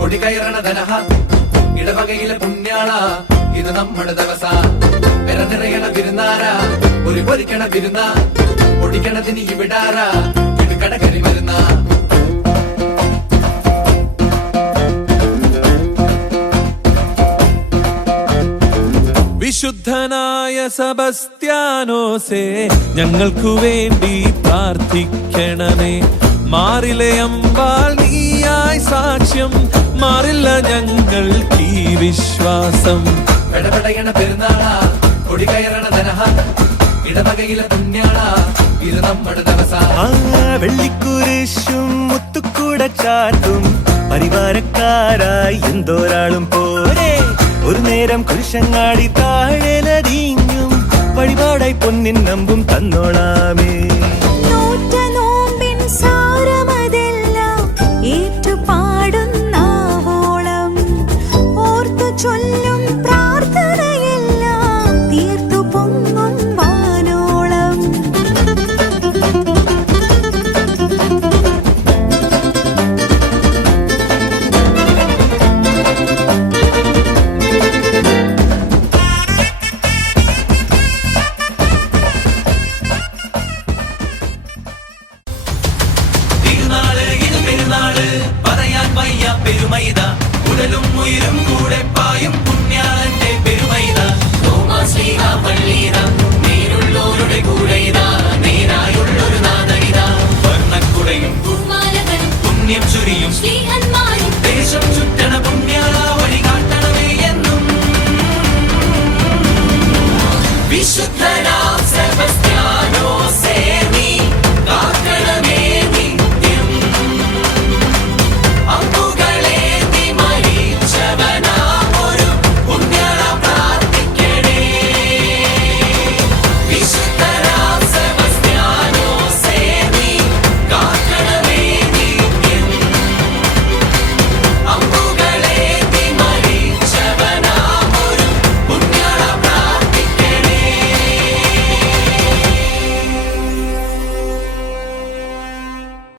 കൊടി കയറണ ധനഹ. ഇടവകയിലെ പുണ്യാള. ഇത് നമ്മുടെ ദിവസ. പെര നിറയണ വിരുന്നാര. ഒരു പൊരിക്കണ വിരുന്ന. പൊടിക്കണതിന് ഇവിടാര. ഇത് കടകരി വരുന്ന വിശുദ്ധനായ സബസ്ത്യാനോസേ ഞങ്ങൾക്കു വേണ്ടി പ്രാർത്ഥിക്കണമേ. മാറിലെ അമ്പാൽ നീയായി സാക്ഷ്യം മാറില്ല ഞങ്ങൾക്ക് ഈ വിശ്വാസം. പെടപെടയണ പെരുന്നാള കൊടി കയറണ ധനഹ ഇടവകയിലെ പുണ്യാള ഇത് നമ്മുടെ ദിവസം വെള്ളിക്കുരിശും മുത്തുക്കൂട ചാട്ടും പരിവാരക്കാരായി എന്തോരാളും പോരെ. ഒരു നേരം കുരിശങ്ങാടി താഴെലതിങ്ങും വഴിപാടായി പൊന്നിൻ നമ്പും തന്നോളാമേ. പെരുന്നാൾ പറയാൻ വയ്യ പെരുമൈത ഉടലും ഉയരും കൂടെ പായും പുണ്യാളന്റെ പെരുമൈത തോമാ ശ്രീതാ പള്ളീത നേരുള്ളോരുടെ കൂടെയിത. നേരായുള്ളൊരു നാദനിത വർണക്കുടയും പുണ്യം ചുരിയും. ശ്രീഹ